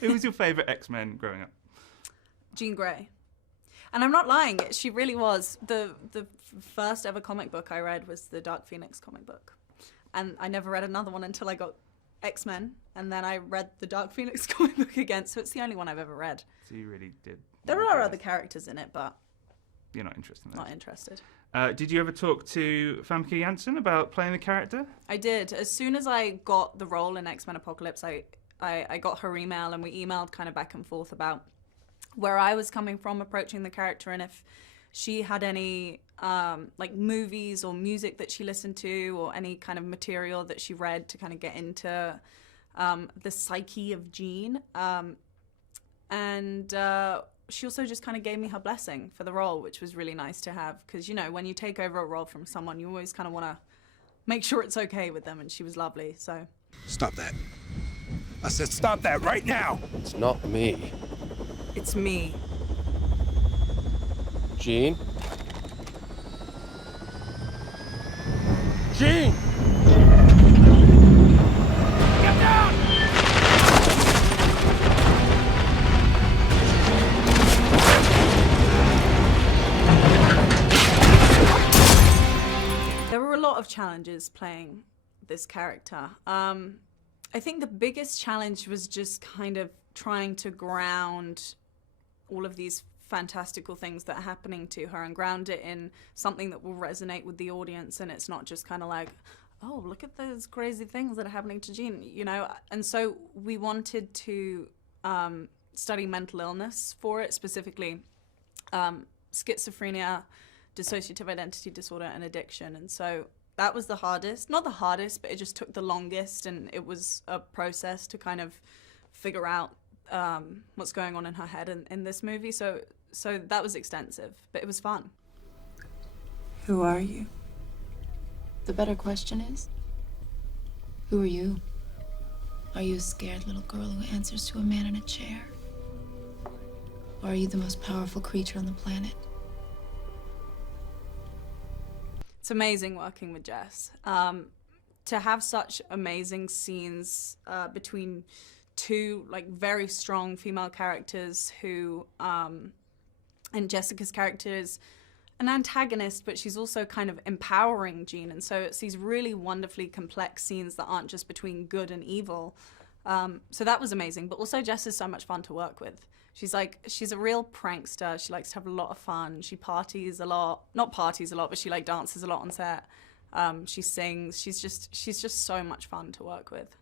Who was your favourite X-Men growing up? Jean Grey. And I'm not lying, she really was. The first ever comic book I read was the Dark Phoenix comic book. And I never read another one until I got X-Men, and then I read the Dark Phoenix comic book again, so it's the only one I've ever read. So you really did. There are other characters in it, but... You're not interested in that? Not interested. Did you ever talk to Famke Janssen about playing the character? I did. As soon as I got the role in X-Men Apocalypse, I got her email, and we emailed kind of back and forth about where I was coming from approaching the character, and if she had any like movies or music that she listened to, or any kind of material that she read to kind of get into the psyche of Jean. And she also just kind of gave me her blessing for the role, which was really nice to have, because, you know, when you take over a role from someone, you always kind of want to make sure it's okay with them, and she was lovely, so. Stop that. I said stop that right now! It's not me. It's me. Jean? Jean! Get down! There were a lot of challenges playing this character. I think the biggest challenge was just kind of trying to ground all of these fantastical things that are happening to her and ground it in something that will resonate with the audience, and it's not just kind of like, oh, look at those crazy things that are happening to Jean, you know? And so we wanted to study mental illness for it, specifically schizophrenia, dissociative identity disorder, and addiction. And so that was the hardest. Not the hardest, but it just took the longest, and it was a process to kind of figure out what's going on in her head in this movie. So that was extensive, but it was fun. Who are you? The better question is, who are you? Are you a scared little girl who answers to a man in a chair? Or are you the most powerful creature on the planet? It's amazing working with Jess. To have such amazing scenes between two like very strong female characters who, and Jessica's character is an antagonist, but she's also kind of empowering Jean, and so it's these really wonderfully complex scenes that aren't just between good and evil. So that was amazing, but also Jess is so much fun to work with. She's a real prankster. She likes to have a lot of fun. She parties a lot. Not parties a lot, but she like dances a lot on set. She sings. She's just so much fun to work with.